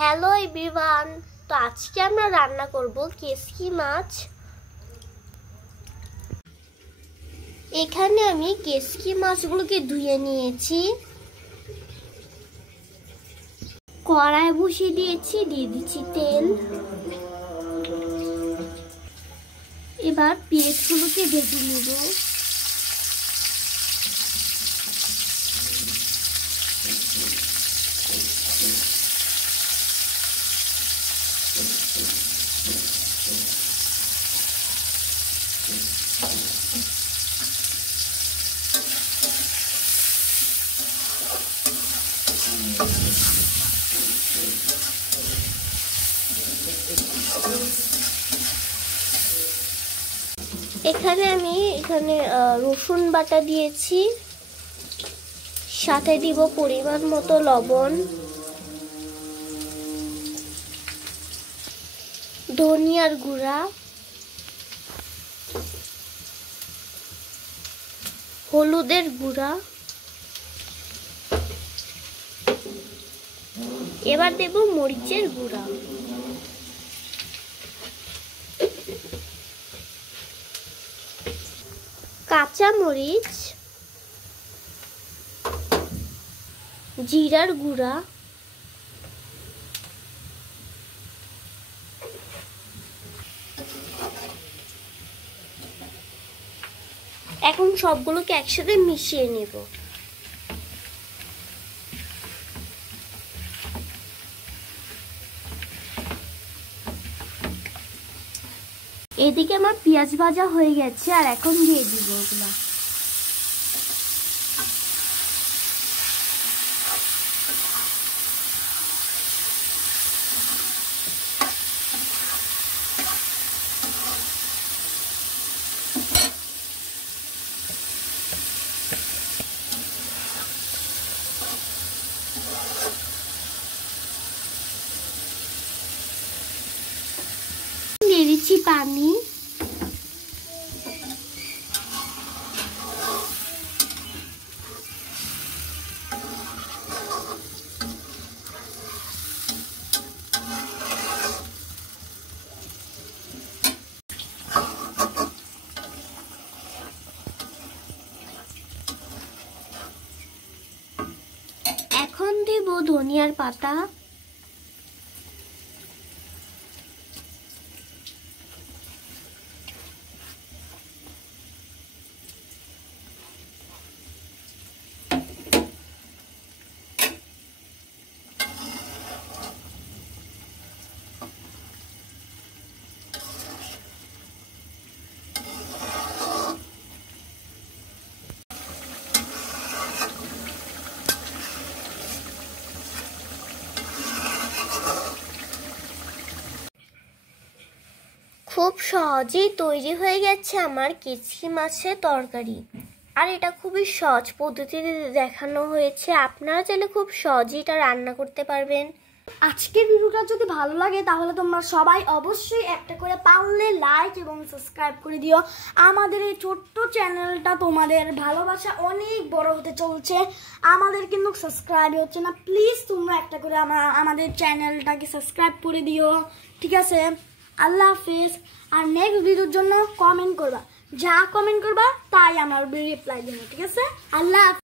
Hello everyone, তো আজকে আমরা রান্না করব কেসকি মাছ। এখানে আমি কেসকি মাছগুলোকে ধুয়ে নিয়েছি, কড়াই বসিয়ে দিয়েছি, দিয়ে দিচ্ছি তেল। এবার পেঁয়াজগুলোকে ভেজে নেব। এখানে রসুন বাটা দিয়েছি, সাথে দিব পরিমাণ মতো লবণ, ধনিয়ার গুঁড়া, হলুদের গুঁড়া। এবার দেব মরিচের গুঁড়া। কাঁচা মরিচ, জিরার গুঁড়া, এখন সবগুলোকে একসাথে মিশিয়ে নেব। এদিকে আমার পেঁয়াজ ভাজা হয়ে গেছে, আর এখন দিয়ে দিব ওগুলা। দিয়ে দিচ্ছি পানি। এখন দেব ধনিয়ার পাতা, খুব সহজেই তৈরি হয়ে গেছে আমার কেচকি মাছের তরকারি। আর এটা খুবই সহজ পদ্ধতিতে দেখানো হয়েছে, আপনারা চাইলে খুব সহজেই এটা রান্না করতে পারবেন। আজকের ভিডিওটা যদি ভালো লাগে তাহলে তোমরা সবাই অবশ্যই একটা করে পারলে লাইক এবং সাবস্ক্রাইব করে দিও। আমাদের এই ছোট্ট চ্যানেলটা তোমাদের ভালোবাসা অনেক বড় হতে চলছে, আমাদের কিন্তু সাবস্ক্রাইব হচ্ছে না। প্লিজ তোমরা একটা করে আমাদের চ্যানেলটাকে সাবস্ক্রাইব করে দিও, ঠিক আছে? আল্লাহ হাফেজ। আর নেক্সট ভিডিওর জন্য কমেন্ট করবা, যা কমেন্ট করবা তাই আমরা রিপ্লাই দেবো, ঠিক আছে? আল্লাহ।